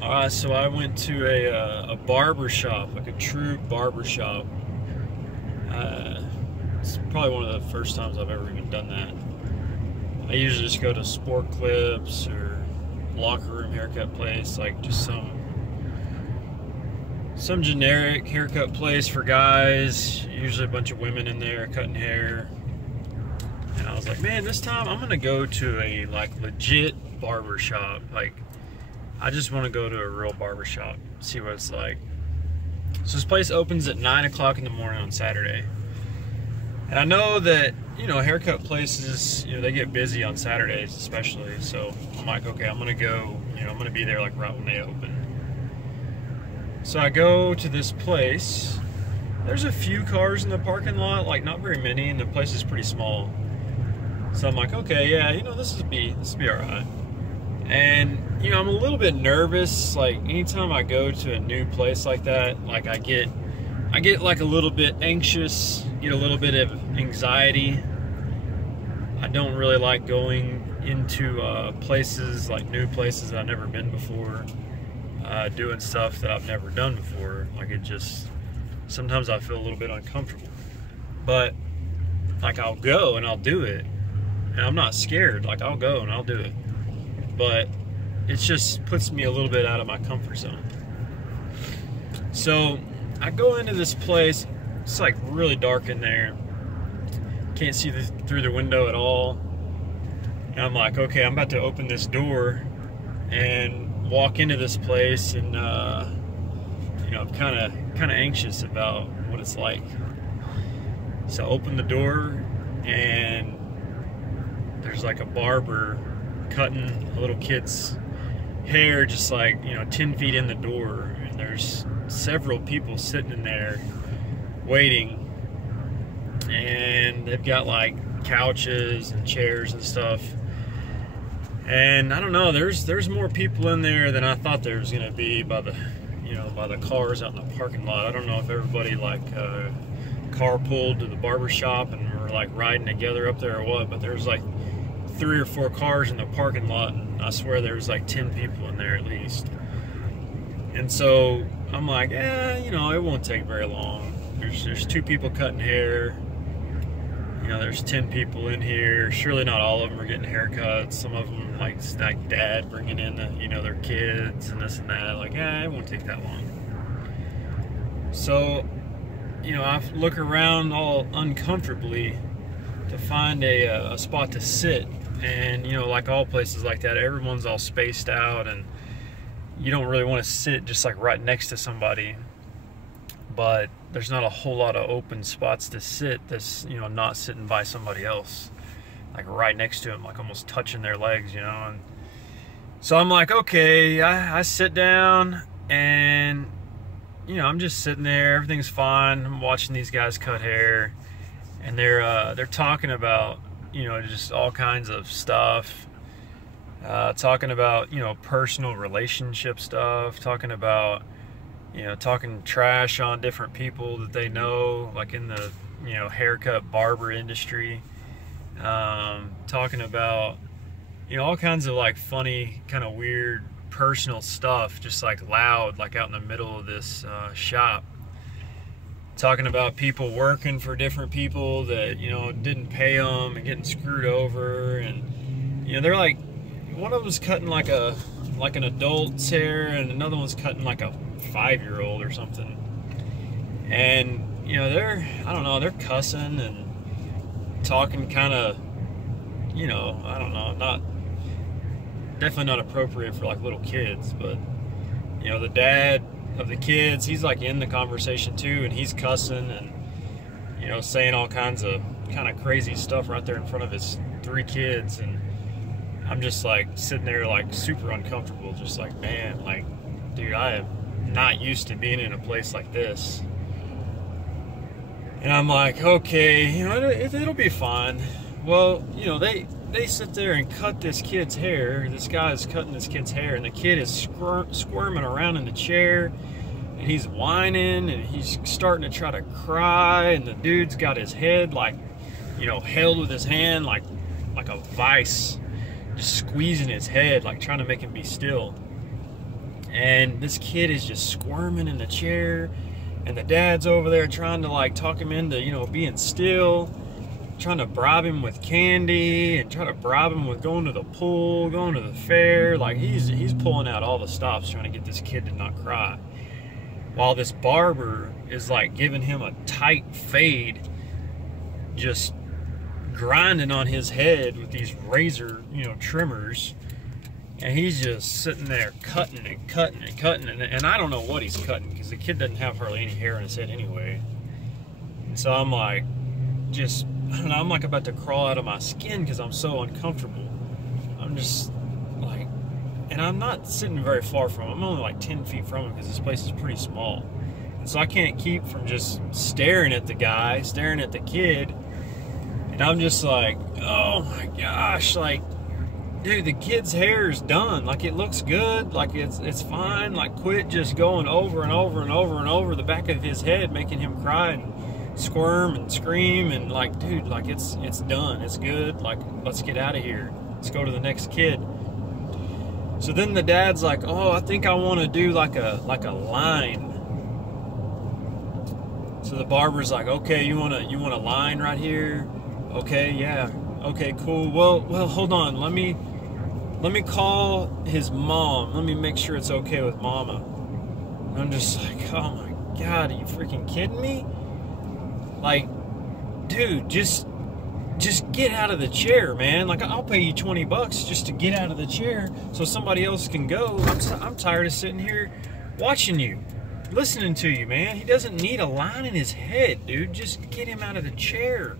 So I went to a barber shop, like a true barber shop. It's probably one of the first times I've ever even done that. I usually just go to Sport Clips or locker room haircut place, like just some generic haircut place for guys. Usually a bunch of women in there cutting hair. And I was like, man, this time I'm gonna go to a like legit barber shop. Like, I just want to go to a real barber shop, see what it's like. So this place opens at 9 o'clock in the morning on Saturday. And I know that, haircut places, they get busy on Saturdays especially. So I'm like, okay, I'm gonna go, I'm gonna be there like right when they open. So I go to this place. There's a few cars in the parking lot, like not very many, and the place is pretty small. So I'm like, okay, yeah, this will be all right. And I'm a little bit nervous. Like anytime I go to a new place like that, like I get like a little bit anxious, get a little bit of anxiety. I don't really like going into places, like new places that I've never been before, doing stuff that I've never done before. Like sometimes I feel a little bit uncomfortable. But like I'll go and I'll do it. And I'm not scared. Like I'll go and I'll do it. But it just puts me a little bit out of my comfort zone. So I go into this place. It's like really dark in there. Can't see through the window at all. And I'm like, okay, I'm about to open this door and walk into this place, and I'm kind of anxious about what it's like. So I open the door, and there's like a barber cutting a little kid's hair, just like 10 feet in the door, and there's several people sitting in there waiting, and they've got like couches and chairs and stuff. And I don't know, there's more people in there than I thought there was gonna be by the cars out in the parking lot. I don't know if everybody like carpooled to the barber shop and were like riding together up there or what, but there's like 3 or 4 cars in the parking lot, and I swear there was like 10 people in there at least. And so I'm like, it won't take very long. There's 2 people cutting hair. There's 10 people in here. Surely not all of them are getting haircuts. Some of them like dad bringing in their kids and this and that. Like, it won't take that long. So, I look around all uncomfortably to find a spot to sit. And like all places like that, everyone's all spaced out, and you don't really want to sit just like right next to somebody. But there's not a whole lot of open spots to sit that's not sitting by somebody else, like right next to them, like almost touching their legs, and so I'm like, okay, I sit down, and I'm just sitting there, everything's fine. I'm watching these guys cut hair, and they're talking about just all kinds of stuff, talking about personal relationship stuff, talking about talking trash on different people that they know, like in the haircut barber industry, talking about all kinds of like funny, kind of weird personal stuff, just like loud, like out in the middle of this shop, talking about people working for different people that didn't pay them and getting screwed over. And they're like, one of them's cutting like an adult's hair, and another one's cutting like a 5-year-old or something. And they're cussing and talking kind of I don't know, definitely not appropriate for like little kids. But the dad of the kids, he's like in the conversation too, and he's cussing and saying all kinds of kind of crazy stuff right there in front of his 3 kids. And I'm just like sitting there like super uncomfortable, just like, man, like, dude, I am not used to being in a place like this. And I'm like, okay, it'll be fine. Well, they sit there and cut this kid's hair. This guy's cutting this kid's hair, and the kid is squirming around in the chair, and he's whining, and he's starting to try to cry, and the dude's got his head like, held with his hand like a vice, just squeezing his head, like trying to make him be still. And this kid is just squirming in the chair, and the dad's over there trying to like talk him into, you know, being still, trying to bribe him with candy and trying to bribe him with going to the pool, going to the fair. Like he's pulling out all the stops trying to get this kid to not cry, while this barber is like giving him a tight fade, just grinding on his head with these razor, you know, trimmers. And he's just sitting there cutting and cutting and cutting, and I don't know what he's cutting, because the kid doesn't have hardly any hair in his head anyway. And so I'm like, just, I don't know, I'm like about to crawl out of my skin because I'm so uncomfortable. I'm just like, and I'm not sitting very far from him. I'm only like 10 feet from him because this place is pretty small. And so I can't keep from just staring at the guy, staring at the kid. And I'm just like, oh my gosh, like, dude, the kid's hair is done. Like, it looks good. Like, it's fine. Like, quit just going over and over and over and over the back of his head, making him cry and squirm and scream. And like, dude, like, it's done. It's good. Like, let's get out of here. Let's go to the next kid. So then the dad's like, oh, I think I want to do like a line. So the barber's like, okay, you want a line right here? Okay, yeah. Okay, cool. Well, hold on. Let me call his mom. Let me make sure it's okay with mama. And I'm just like, oh my God, are you freaking kidding me? Like, dude, just get out of the chair, man. Like, I'll pay you $20 just to get out of the chair so somebody else can go. I'm tired of sitting here watching you, listening to you, man. He doesn't need a line in his head, dude. Just get him out of the chair.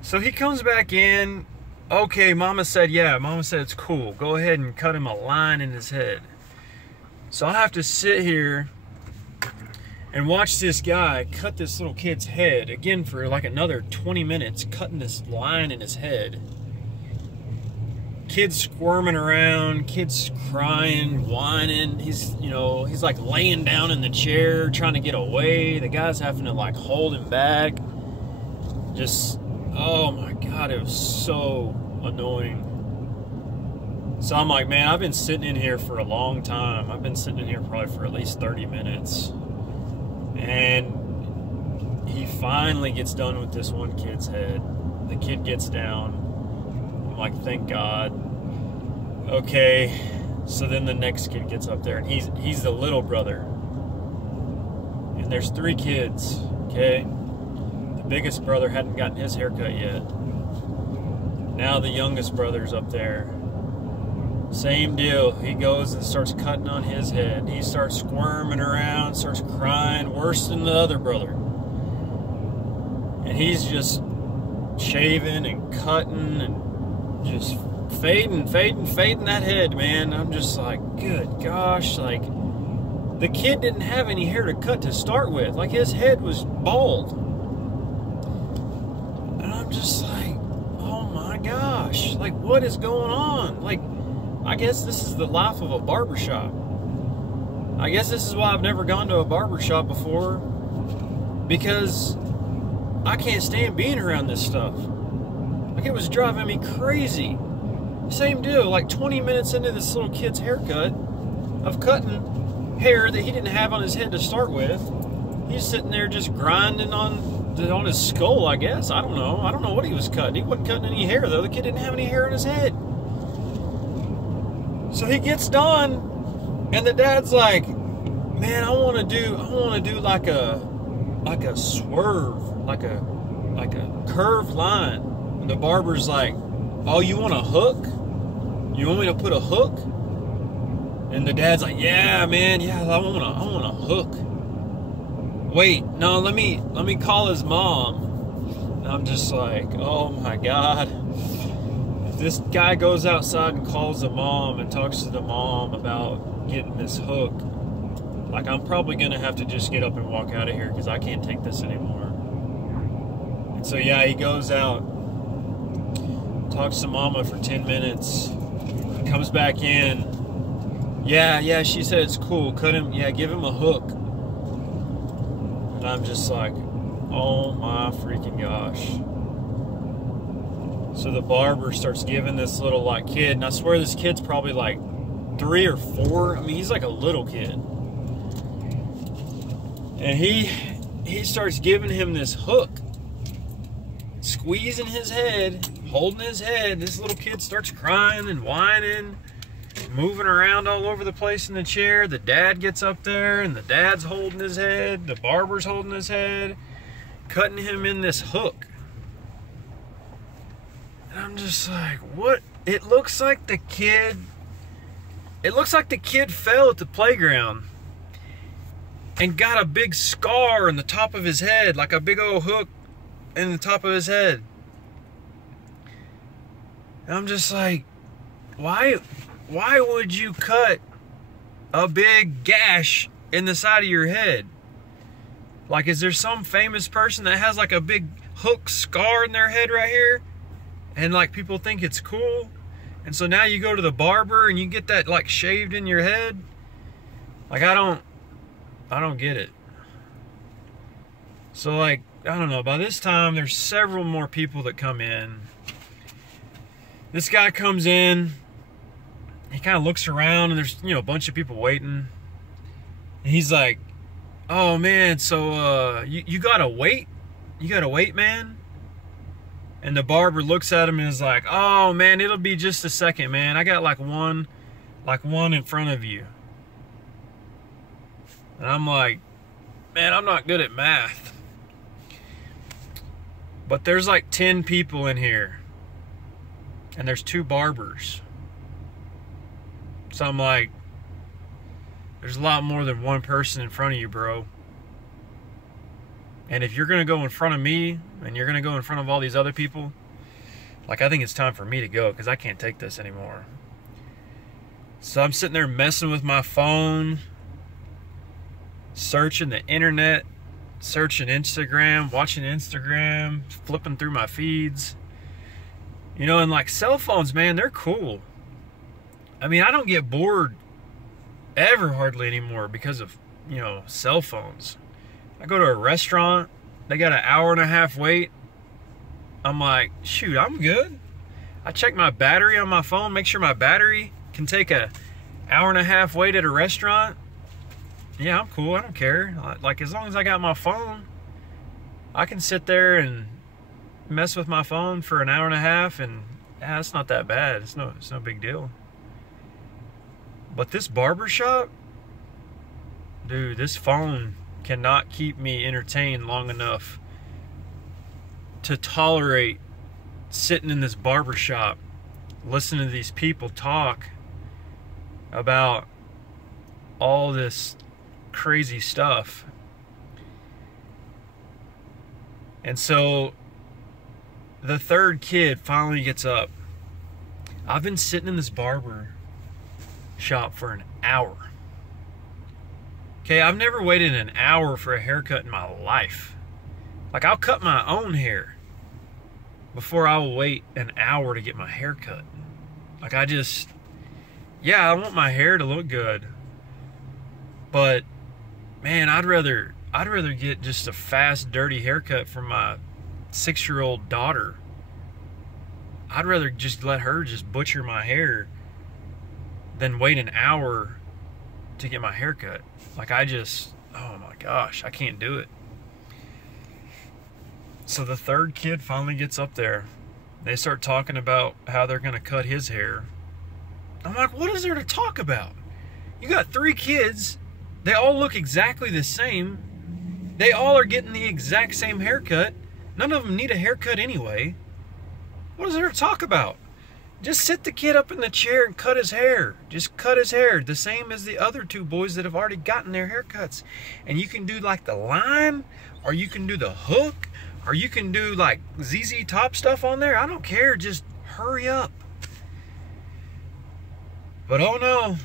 So he comes back in. Okay, mama said, yeah, mama said it's cool. Go ahead and cut him a line in his head. So I have to sit here and watch this guy cut this little kid's head again for like another 20 minutes, cutting this line in his head. Kid's squirming around, kid's crying, whining. He's like laying down in the chair trying to get away. The guy's having to like hold him back. Just, oh my God, it was so annoying. So I'm like, man, I've been sitting in here for a long time. I've been sitting in here probably for at least 30 minutes. And he finally gets done with this one kid's head. The kid gets down. I'm like, thank God. Okay. So then the next kid gets up there, and he's the little brother. And there's 3 kids, okay? The biggest brother hadn't gotten his haircut yet. Now the youngest brother's up there. Same deal. He goes and starts cutting on his head. He starts squirming around, starts crying, worse than the other brother. And he's just shaving and cutting and just fading that head, man. I'm just like, good gosh, like, the kid didn't have any hair to cut to start with. Like, his head was bald. And I'm just like, oh my gosh, like, what is going on? Like, I guess this is the life of a barbershop. I guess this is why I've never gone to a barbershop before, because I can't stand being around this stuff. Like, it was driving me crazy. Same deal, like 20 minutes into this little kid's haircut of cutting hair that he didn't have on his head to start with. He's sitting there just grinding on his skull, I guess. I don't know. I don't know what he was cutting. He wasn't cutting any hair, though. The kid didn't have any hair on his head. So he gets done, and the dad's like, man, I want to do like a swerve, like a curved line. And the barber's like, oh, you want a hook? You want me to put a hook? And the dad's like, yeah, man, yeah, I want a hook. Wait, no, let me call his mom. And I'm just like, oh my God. If this guy goes outside and calls the mom and talks to the mom about getting this hook, like, I'm probably gonna have to just get up and walk out of here because I can't take this anymore. And so yeah, he goes out, talks to mama for 10 minutes, comes back in. Yeah, she said it's cool. Cut him, yeah, give him a hook. And I'm just like, oh my freaking gosh. So the barber starts giving this little like kid, and I swear this kid's probably like 3 or 4. I mean, he's like a little kid. And he starts giving him this hook, squeezing his head, holding his head. This little kid starts crying and whining, moving around all over the place in the chair. The dad gets up there, and the dad's holding his head. The barber's holding his head, cutting him in this hook. And I'm just like, what? It looks like the kid fell at the playground and got a big scar in the top of his head, like a big old hook in the top of his head. And I'm just like, why would you cut a big gash in the side of your head? Like, is there some famous person that has like a big hook scar in their head right here? And like people think it's cool? And so now you go to the barber and you get that like shaved in your head? Like, I don't get it. So like, I don't know, by this time there's several more people that come in. This guy comes in, he kind of looks around, and there's, you know, a bunch of people waiting. And he's like, oh man, so you gotta wait? You gotta wait, man? And the barber looks at him and is like, oh man, it'll be just a second, man. I got like one in front of you. And I'm like, man, I'm not good at math. But there's like 10 people in here. And there's 2 barbers. So I'm like, there's a lot more than one person in front of you, bro. And if you're going to go in front of me, and you're going to go in front of all these other people, like, I think it's time for me to go, because I can't take this anymore. So I'm sitting there messing with my phone, searching the internet, searching Instagram, watching Instagram, flipping through my feeds. You know, and like, cell phones, man, they're cool. I mean, I don't get bored ever hardly anymore because of, you know, cell phones. I go to a restaurant, they got an 1.5 hour wait. I'm like, shoot, I'm good. I check my battery on my phone, make sure my battery can take a 1.5 hour wait at a restaurant. Yeah, I'm cool, I don't care. Like, as long as I got my phone, I can sit there and mess with my phone for an 1.5 hours, and yeah, it's not that bad. It's no big deal. But this barber shop, dude, this phone cannot keep me entertained long enough to tolerate sitting in this barber shop, listening to these people talk about all this crazy stuff. And so the third kid finally gets up. I've been sitting in this barber shop for an hour. Okay, I've never waited an hour for a haircut in my life. Like, I'll cut my own hair before I will wait an hour to get my hair cut. Like, yeah, I want my hair to look good. But man, I'd rather get just a fast, dirty haircut from my 6-year-old daughter. I'd rather just let her just butcher my hair than wait an hour to get my hair cut. Like, oh my gosh, I can't do it. So the third kid finally gets up there. They start talking about how they're gonna cut his hair. I'm like, what is there to talk about? You got 3 kids. They all look exactly the same. They all are getting the exact same haircut. None of them need a haircut anyway. What is there to talk about? Just sit the kid up in the chair and cut his hair. Just cut his hair, the same as the other 2 boys that have already gotten their haircuts. And you can do like the line, or you can do the hook, or you can do like ZZ Top stuff on there. I don't care, just hurry up. But oh no,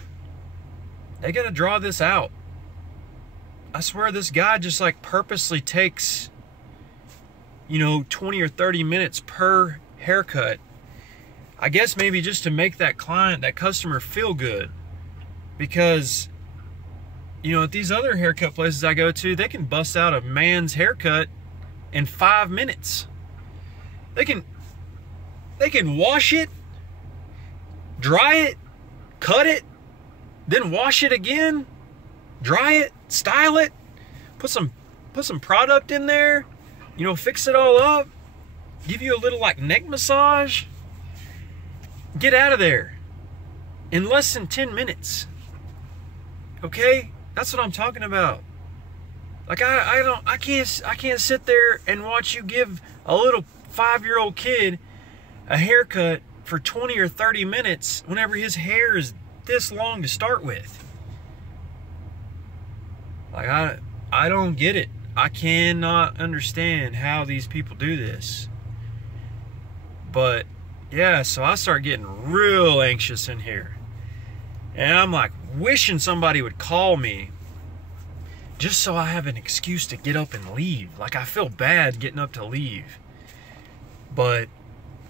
they gotta draw this out. I swear this guy just like purposely takes, you know, 20 or 30 minutes per haircut. I guess maybe just to make that client, that customer feel good. Because, you know, at these other haircut places I go to, they can bust out a man's haircut in 5 minutes. They can wash it, dry it, cut it, then wash it again, dry it, style it, put some product in there, you know, fix it all up, give you a little like neck massage. Get out of there in less than 10 minutes. Okay? That's what I'm talking about. Like I can't sit there and watch you give a little 5-year-old kid a haircut for 20 or 30 minutes whenever his hair is this long to start with. Like I don't get it. I cannot understand how these people do this. But yeah, so I start getting real anxious in here. And I'm like wishing somebody would call me just so I have an excuse to get up and leave. Like I feel bad getting up to leave. But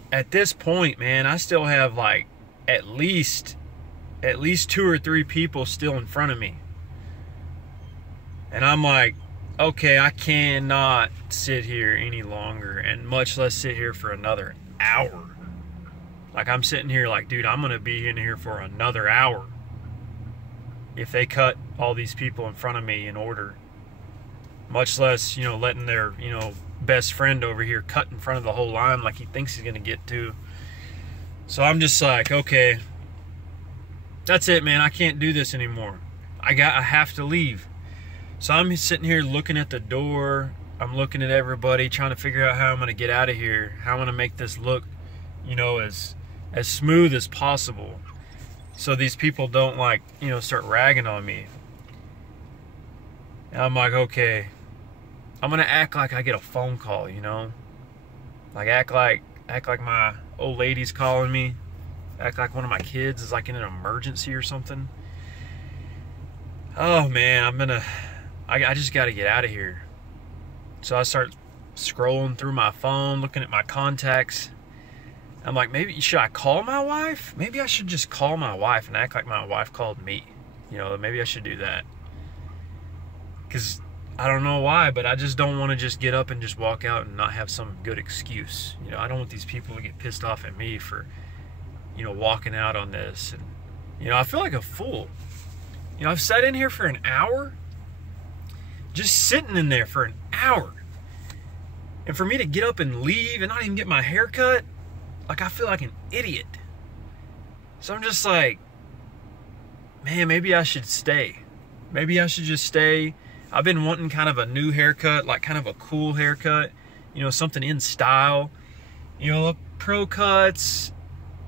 at this point, man, I still have like at least 2 or 3 people still in front of me. And I'm like, okay, I cannot sit here any longer, and much less sit here for another hour. Like I'm sitting here like, dude, I'm gonna be in here for another hour if they cut all these people in front of me in order. Much less, you know, letting their, you know, best friend over here cut in front of the whole line like he thinks he's gonna get to. So I'm just like, okay, that's it, man. I can't do this anymore. I have to leave. So I'm sitting here looking at the door. I'm looking at everybody, trying to figure out how I'm gonna get out of here, how I'm gonna make this look, you know, as smooth as possible, so these people don't, like, you know, start ragging on me. And I'm like, okay, I'm gonna act like I get a phone call, you know, like act like my old lady's calling me, act like one of my kids is like in an emergency or something. Oh man, I just got to get out of here. So I start scrolling through my phone, looking at my contacts. I'm like, maybe should I call my wife? Maybe I should just call my wife and act like my wife called me. You know, maybe I should do that. Because I don't know why, but I just don't want to just get up and just walk out and not have some good excuse. You know, I don't want these people to get pissed off at me for, you know, walking out on this. And, you know, I feel like a fool. You know, I've sat in here for an hour. Just sitting in there for an hour. And for me to get up and leave and not even get my hair cut, like I feel like an idiot. So I'm just like, man, maybe I should stay. Maybe I should just stay. I've been wanting kind of a new haircut, like kind of a cool haircut, you know, something in style. You know, pro cuts,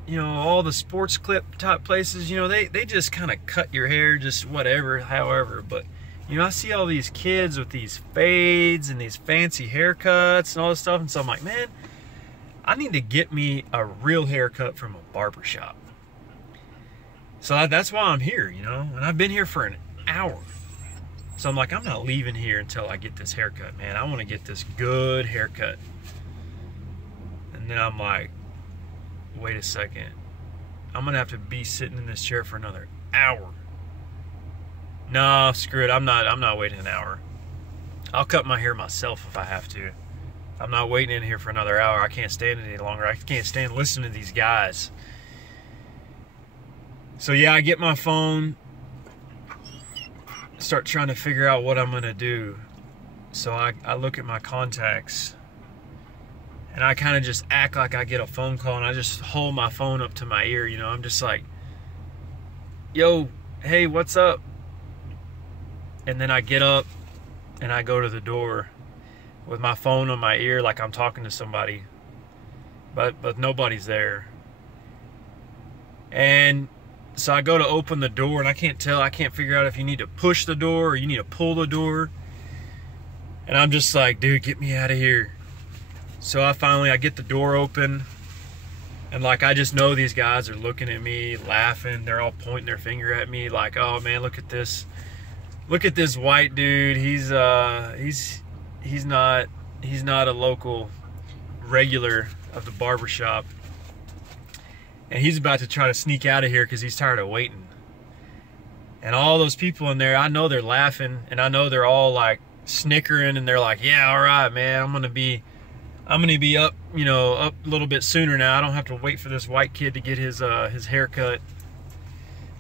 you know, all the sports clip type places, you know, they just kind of cut your hair just whatever, however. But you know, I see all these kids with these fades and these fancy haircuts and all this stuff, and so I'm like, man, I need to get me a real haircut from a barber shop. So that's why I'm here, you know, and I've been here for an hour. So I'm like, I'm not leaving here until I get this haircut, man. I want to get this good haircut. And then I'm like, wait a second. I'm going to have to be sitting in this chair for another hour. No, screw it. I'm not waiting an hour. I'll cut my hair myself if I have to. I'm not waiting in here for another hour. I can't stand it any longer. I can't stand listening to these guys. So yeah, I get my phone, start trying to figure out what I'm gonna do. So I look at my contacts and I kind of just act like I get a phone call, and I just hold my phone up to my ear, you know. I'm just like, yo, hey, what's up? And then I get up and I go to the door with my phone on my ear like I'm talking to somebody, but nobody's there. And so I go to open the door, and I can't figure out if you need to push the door or you need to pull the door. And I'm just like, dude, get me out of here. So I get the door open, and like I just know these guys are looking at me, laughing. They're all pointing their finger at me like, oh man, look at this white dude. He's not a local regular of the barber shop, and he's about to try to sneak out of here because he's tired of waiting. And all those people in there, I know they're laughing, and I know they're all like snickering, and they're like, yeah, all right, man, I'm gonna be up, you know, up a little bit sooner now. I don't have to wait for this white kid to get his haircut.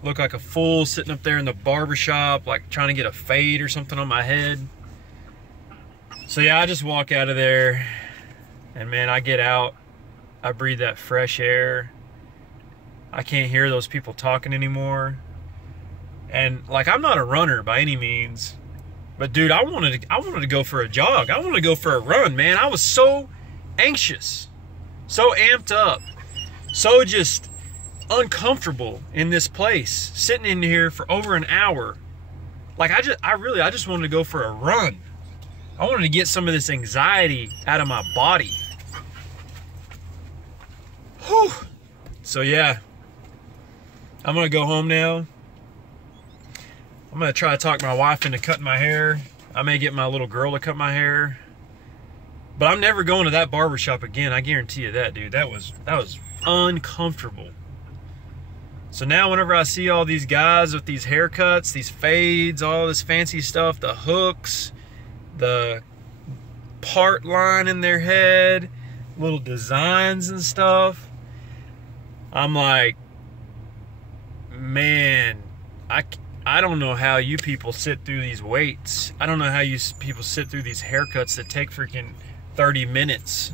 look like a fool sitting up there in the barber shop, like trying to get a fade or something on my head. So yeah, I just walk out of there, and man, I get out, I breathe that fresh air. I can't hear those people talking anymore. And like, I'm not a runner by any means, but dude, I wanted to go for a jog. I wanted to go for a run, man. I was so anxious, so amped up, so just uncomfortable in this place, sitting in here for over an hour. Like, I just wanted to go for a run. I wanted to get some of this anxiety out of my body. Whew. So yeah, I'm gonna go home now. I'm gonna try to talk my wife into cutting my hair. I may get my little girl to cut my hair. But I'm never going to that barber shop again. I guarantee you that, dude. That was uncomfortable. So now whenever I see all these guys with these haircuts, these fades, all this fancy stuff, the hooks, the part line in their head, little designs and stuff, I'm like, man, I don't know how you people sit through these waits. I don't know how you people sit through these haircuts that take freaking 30 minutes.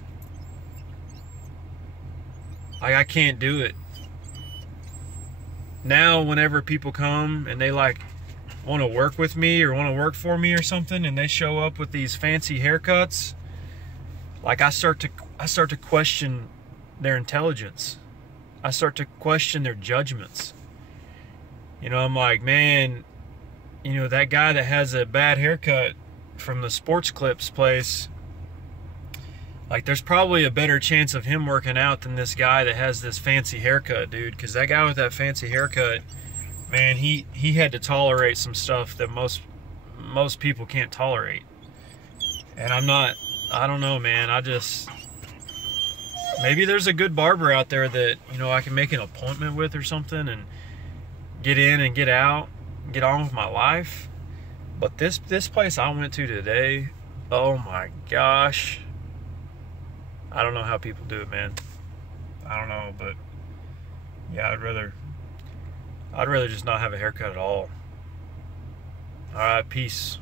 Like, I can't do it. Now, whenever people come and they like want to work with me or want to work for me or something, and they show up with these fancy haircuts, like, I start to question their intelligence. I start to question their judgments. You know, I'm like, man, you know, that guy that has a bad haircut from the Sports Clips place, like, there's probably a better chance of him working out than this guy that has this fancy haircut, dude. Because that guy with that fancy haircut, man, he had to tolerate some stuff that most people can't tolerate. And I don't know, man. Maybe there's a good barber out there that, you know, I can make an appointment with or something and get in and get out, get on with my life. But this place I went to today, oh my gosh, I don't know how people do it, man. I don't know, but yeah, I'd rather just not have a haircut at all. All right, peace.